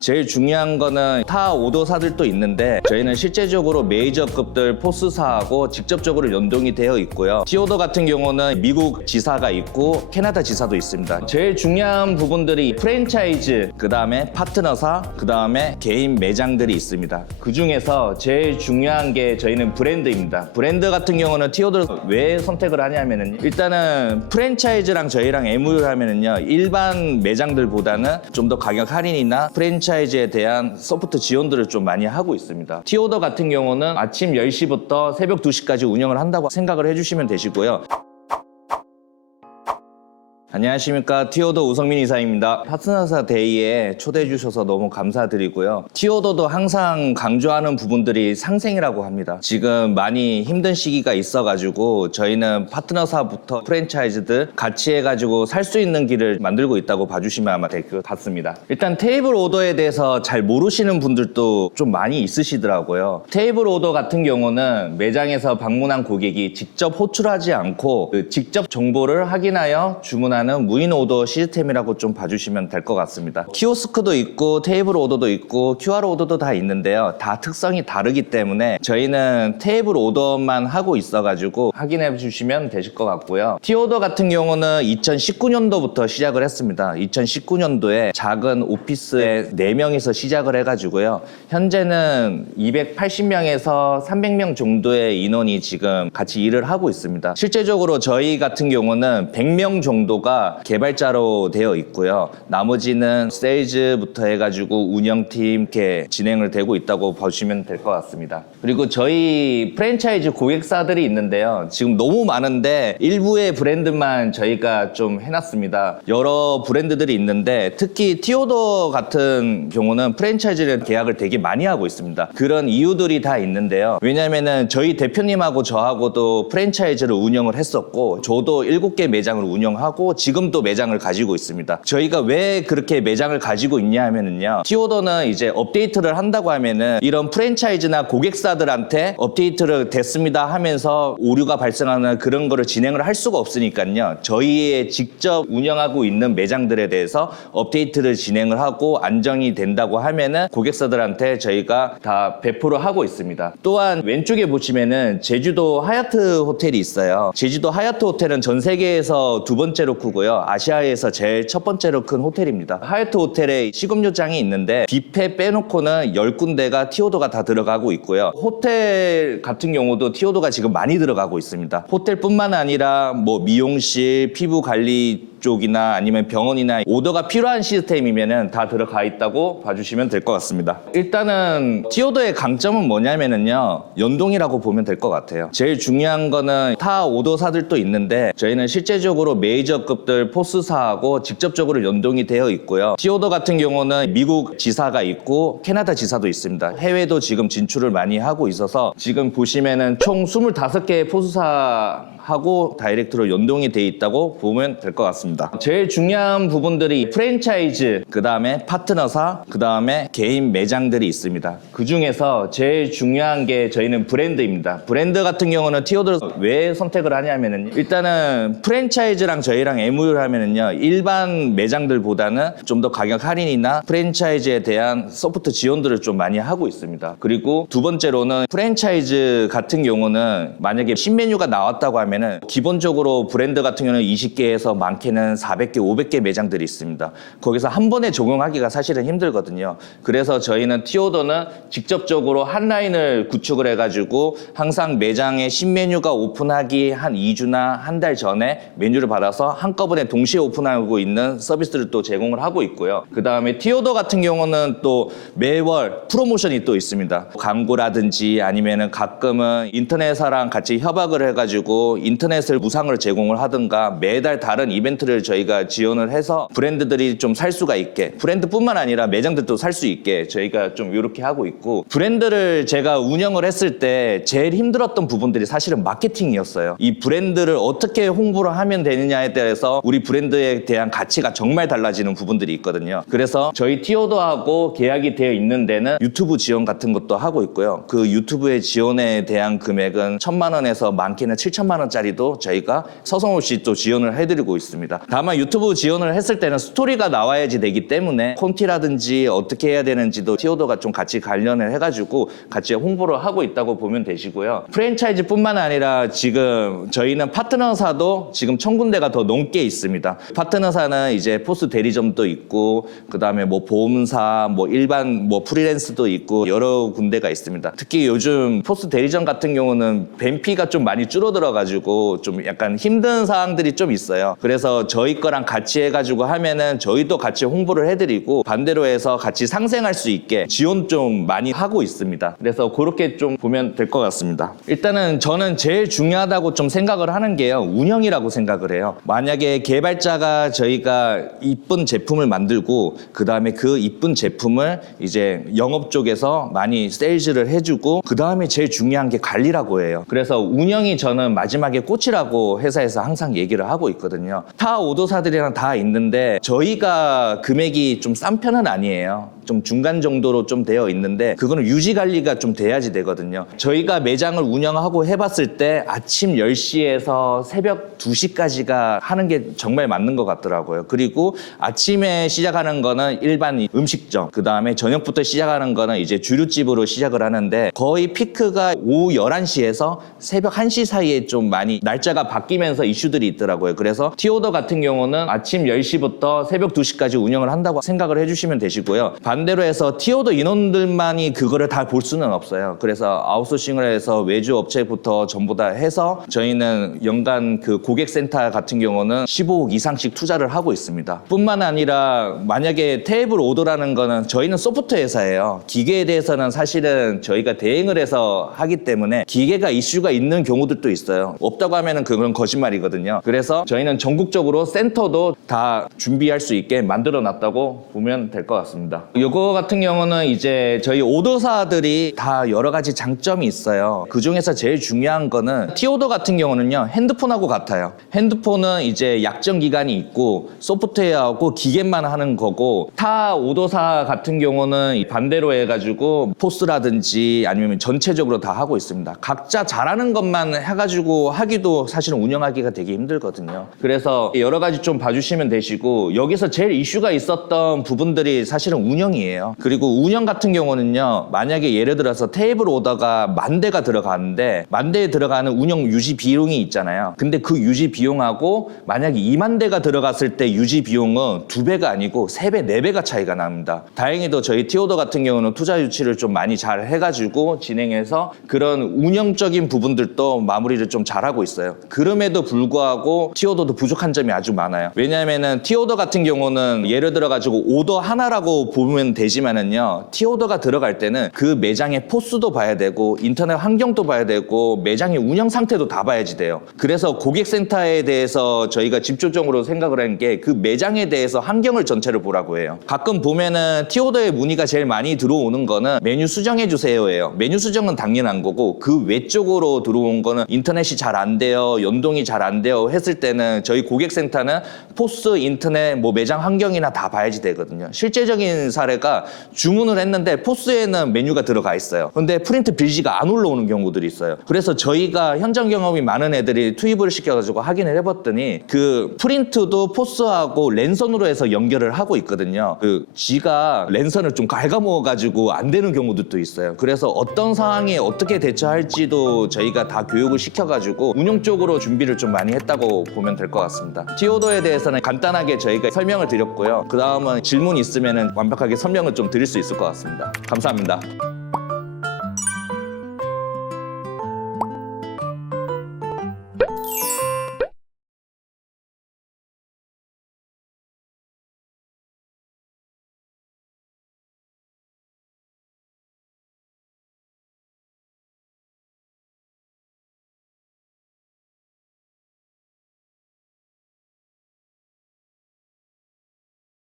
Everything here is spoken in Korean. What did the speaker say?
제일 중요한 거는 타 오더사들도 있는데 저희는 실제적으로 메이저급들 포스사하고 직접적으로 연동이 되어 있고요. 티오더 같은 경우는 미국 지사가 있고 캐나다 지사도 있습니다. 제일 중요한 부분들이 프랜차이즈, 그 다음에 파트너사, 그 다음에 개인 매장들이 있습니다. 그 중에서 제일 중요한 게 저희는 브랜드입니다. 브랜드 같은 경우는 티오더를 왜 선택을 하냐면은 일단은 프랜차이즈랑 저희랑 MOU를 하면은요, 일반 매장들보다는 좀 더 가격 할인이나 프랜차이즈에 대한 소프트 지원들을 좀 많이 하고 있습니다. 티오더 같은 경우는 아침 10시부터 새벽 2시까지 운영을 한다고 생각을 해주시면 되시고요. 안녕하십니까, 티오더 우성민 이사입니다. 파트너사 데이에 초대해 주셔서 너무 감사드리고요. 티오더도 항상 강조하는 부분들이 상생이라고 합니다. 지금 많이 힘든 시기가 있어가지고 저희는 파트너사부터 프랜차이즈들 같이 해가지고 살 수 있는 길을 만들고 있다고 봐주시면 아마 될 것 같습니다. 일단 테이블 오더에 대해서 잘 모르시는 분들도 좀 많이 있으시더라고요. 테이블 오더 같은 경우는 매장에서 방문한 고객이 직접 호출하지 않고 직접 정보를 확인하여 주문하는 무인 오더 시스템이라고 좀 봐주시면 될 것 같습니다. 키오스크도 있고 테이블 오더도 있고 QR 오더도 다 있는데요. 다 특성이 다르기 때문에 저희는 테이블 오더만 하고 있어가지고 확인해 주시면 되실 것 같고요. 티오더 같은 경우는 2019년도부터 시작을 했습니다. 2019년도에 작은 오피스에 4명에서 시작을 해가지고요. 현재는 280명에서 300명 정도의 인원이 지금 같이 일을 하고 있습니다. 실제적으로 저희 같은 경우는 100명 정도가 개발자로 되어 있고요. 나머지는 세일즈부터 해가지고 운영팀 이렇게 진행을 되고 있다고 보시면 될 것 같습니다. 그리고 저희 프랜차이즈 고객사들이 있는데요. 지금 너무 많은데 일부의 브랜드만 저희가 좀 해놨습니다. 여러 브랜드들이 있는데 특히 티오더 같은 경우는 프랜차이즈 계약을 되게 많이 하고 있습니다. 그런 이유들이 다 있는데요. 왜냐면은 저희 대표님하고 저하고도 프랜차이즈를 운영을 했었고 저도 7개 매장을 운영하고 지금도 매장을 가지고 있습니다. 저희가 왜 그렇게 매장을 가지고 있냐 하면은요. 티오더는 이제 업데이트를 한다고 하면은 이런 프랜차이즈나 고객사들한테 업데이트를 됐습니다 하면서 오류가 발생하는 그런 거를 진행을 할 수가 없으니까요. 저희의 직접 운영하고 있는 매장들에 대해서 업데이트를 진행을 하고 안정이 된다고 하면은 고객사들한테 저희가 다 배포를 하고 있습니다. 또한 왼쪽에 보시면은 제주도 하얏트 호텔이 있어요. 제주도 하얏트 호텔은 전 세계에서 두 번째로 크고요. 아시아에서 제일 첫 번째로 큰 호텔입니다. 하얏트 호텔에 식음료장이 있는데 뷔페 빼놓고는 10군데가 티오더가 다 들어가고 있고요. 호텔 같은 경우도 티오더가 지금 많이 들어가고 있습니다. 호텔뿐만 아니라 뭐 미용실, 피부 관리 쪽이나 아니면 병원이나 오더가 필요한 시스템이면은 다 들어가 있다고 봐주시면 될 것 같습니다. 일단은 티오더의 강점은 뭐냐면은요, 연동이라고 보면 될 것 같아요. 제일 중요한 거는 타 오더사들도 있는데 저희는 실제적으로 메이저급들 포스사하고 직접적으로 연동이 되어 있고요. 티오더 같은 경우는 미국 지사가 있고 캐나다 지사도 있습니다. 해외도 지금 진출을 많이 하고 있어서 지금 보시면은 총 25개의 포스사하고 다이렉트로 연동이 돼 있다고 보면 될 것 같습니다. 제일 중요한 부분들이 프랜차이즈, 그 다음에 파트너사, 그 다음에 개인 매장들이 있습니다. 그 중에서 제일 중요한 게 저희는 브랜드입니다. 브랜드 같은 경우는 티오더를 왜 선택을 하냐면은 일단은 프랜차이즈랑 저희랑 MOU를 하면은요, 일반 매장들보다는 좀 더 가격 할인이나 프랜차이즈에 대한 소프트 지원들을 좀 많이 하고 있습니다. 그리고 두 번째로는 프랜차이즈 같은 경우는 만약에 신메뉴가 나왔다고 하면은 기본적으로 브랜드 같은 경우는 20개에서 많게는 400개, 500개 매장들이 있습니다. 거기서 한 번에 적용하기가 사실은 힘들거든요. 그래서 저희는 티오더는 직접적으로 한 라인을 구축을 해가지고 항상 매장에 신메뉴가 오픈하기 한 2주나 한 달 전에 메뉴를 받아서 한꺼번에 동시에 오픈하고 있는 서비스를 또 제공을 하고 있고요. 그 다음에 티오더 같은 경우는 또 매월 프로모션이 또 있습니다. 광고라든지 아니면은 가끔은 인터넷사랑 같이 협약을 해가지고 인터넷을 무상으로 제공을 하든가 매달 다른 이벤트를 저희가 지원을 해서 브랜드들이 좀 살 수가 있게, 브랜드뿐만 아니라 매장들도 살 수 있게 저희가 좀 이렇게 하고 있고, 브랜드를 제가 운영을 했을 때 제일 힘들었던 부분들이 사실은 마케팅이었어요. 이 브랜드를 어떻게 홍보를 하면 되느냐에 대해서 우리 브랜드에 대한 가치가 정말 달라지는 부분들이 있거든요. 그래서 저희 티오더하고 계약이 되어 있는 데는 유튜브 지원 같은 것도 하고 있고요. 그 유튜브의 지원에 대한 금액은 1,000만 원에서 많게는 7,000만 원짜리 원짜리도 저희가 서슴없이 또 지원을 해드리고 있습니다. 다만 유튜브 지원을 했을 때는 스토리가 나와야지 되기 때문에 콘티라든지 어떻게 해야 되는지도 티오더가 좀 같이 관련을 해가지고 같이 홍보를 하고 있다고 보면 되시고요. 프랜차이즈뿐만 아니라 지금 저희는 파트너사도 지금 1000군데가 더 넘게 있습니다. 파트너사는 이제 포스 대리점도 있고 그다음에 뭐 보험사, 뭐 일반 뭐 프리랜스도 있고 여러 군데가 있습니다. 특히 요즘 포스 대리점 같은 경우는 벤피가 좀 많이 줄어들어가지고 좀 약간 힘든 사항들이 좀 있어요. 그래서 저희 거랑 같이 해가지고 하면은 저희도 같이 홍보를 해드리고 반대로 해서 같이 상생할 수 있게 지원 좀 많이 하고 있습니다. 그래서 그렇게 좀 보면 될 것 같습니다. 일단은 저는 제일 중요하다고 좀 생각을 하는 게요. 운영이라고 생각을 해요. 만약에 개발자가 저희가 이쁜 제품을 만들고 그다음에 그 이쁜 제품을 이제 영업 쪽에서 많이 세일즈를 해주고 그다음에 제일 중요한 게 관리라고 해요. 그래서 운영이 저는 마지막에 꽃이라고 회사에서 항상 얘기를 하고 있거든요. 타 오더사들이랑 다 있는데 저희가 금액이 좀 싼 편은 아니에요. 좀 중간 정도로 좀 되어 있는데 그거는 유지 관리가 좀 돼야지 되거든요. 저희가 매장을 운영하고 해봤을 때 아침 10시에서 새벽 2시까지가 하는 게 정말 맞는 것 같더라고요. 그리고 아침에 시작하는 거는 일반 음식점, 그 다음에 저녁부터 시작하는 거는 이제 주류집으로 시작을 하는데 거의 피크가 오후 11시에서 새벽 1시 사이에 좀 많이 날짜가 바뀌면서 이슈들이 있더라고요. 그래서 티오더 같은 경우는 아침 10시부터 새벽 2시까지 운영을 한다고 생각을 해주시면 되시고요. 반대로 해서 티오더 인원들만이 그거를 다 볼 수는 없어요. 그래서 아웃소싱을 해서 외주 업체부터 전부 다 해서 저희는 연간 그 고객센터 같은 경우는 15억 이상씩 투자를 하고 있습니다. 뿐만 아니라 만약에 테이블 오더라는 거는 저희는 소프트웨어 회사예요. 기계에 대해서는 사실은 저희가 대행을 해서 하기 때문에 기계가 이슈가 있는 경우들도 있어요. 없다고 하면은 그건 거짓말이거든요. 그래서 저희는 전국적으로 센터도 다 준비할 수 있게 만들어 놨다고 보면 될 것 같습니다. 이거 같은 경우는 이제 저희 오더사들이 다 여러 가지 장점이 있어요. 그 중에서 제일 중요한 거는 티오더 같은 경우는요, 핸드폰하고 같아요. 핸드폰은 이제 약정 기간이 있고 소프트웨어하고 기계만 하는 거고 타 오더사 같은 경우는 반대로 해가지고 포스라든지 아니면 전체적으로 다 하고 있습니다. 각자 잘하는 것만 해가지고 하기도 사실은 운영하기가 되게 힘들거든요. 그래서 여러 가지 좀 봐주시면 되시고 여기서 제일 이슈가 있었던 부분들이 사실은 운영이에요. 그리고 운영 같은 경우는요, 만약에 예를 들어서 테이블 오더가 10,000대가 들어가는데 10,000대에 들어가는 운영 유지 비용이 있잖아요. 근데 그 유지 비용하고 만약에 20,000대가 들어갔을 때 유지 비용은 2배가 아니고 3배, 4배가 차이가 납니다. 다행히도 저희 티오더 같은 경우는 투자 유치를 좀 많이 잘 해가지고 진행해서 그런 운영적인 부분들도 마무리를 좀 잘하고 있어요. 그럼에도 불구하고 티오더도 부족한 점이 아주 많아요. 왜냐하면은 티오더 같은 경우는 예를 들어가지고 오더 하나라고 보면 되지만은요, 티오더가 들어갈 때는 그 매장의 포스도 봐야 되고 인터넷 환경도 봐야 되고 매장의 운영 상태도 다 봐야지 돼요. 그래서 고객센터에 대해서 저희가 집중적으로 생각을 한 게 그 매장에 대해서 환경을 전체를 보라고 해요. 가끔 보면은 티오더의 문의가 제일 많이 들어오는 거는 메뉴 수정해 주세요예요. 메뉴 수정은 당연한 거고 그 외쪽으로 들어온 거는 인터넷이 잘 안 돼요, 연동이 잘 안 돼요 했을 때는 저희 고객센터는 포스, 인터넷, 뭐 매장 환경이나 다 봐야지 되거든요. 실제적인 사례가 주문을 했는데 포스에는 메뉴가 들어가 있어요. 근데 프린트 빌지가 안 올라오는 경우들이 있어요. 그래서 저희가 현장 경험이 많은 애들이 투입을 시켜가지고 확인을 해봤더니 그 프린트도 포스하고 랜선으로 해서 연결을 하고 있거든요. 그 G가 랜선을 좀 갉아먹어가지고 안 되는 경우들도 있어요. 그래서 어떤 상황에 어떻게 대처할지도 저희가 다 교육을 시켜가지고 운영 쪽으로 준비를 좀 많이 했다고 보면 될 것 같습니다. 티오더에 대해서는 간단하게 저희가 설명을 드렸고요. 그 다음은 질문 있으면 완벽하게 설명을 좀 드릴 수 있을 것 같습니다. 감사합니다.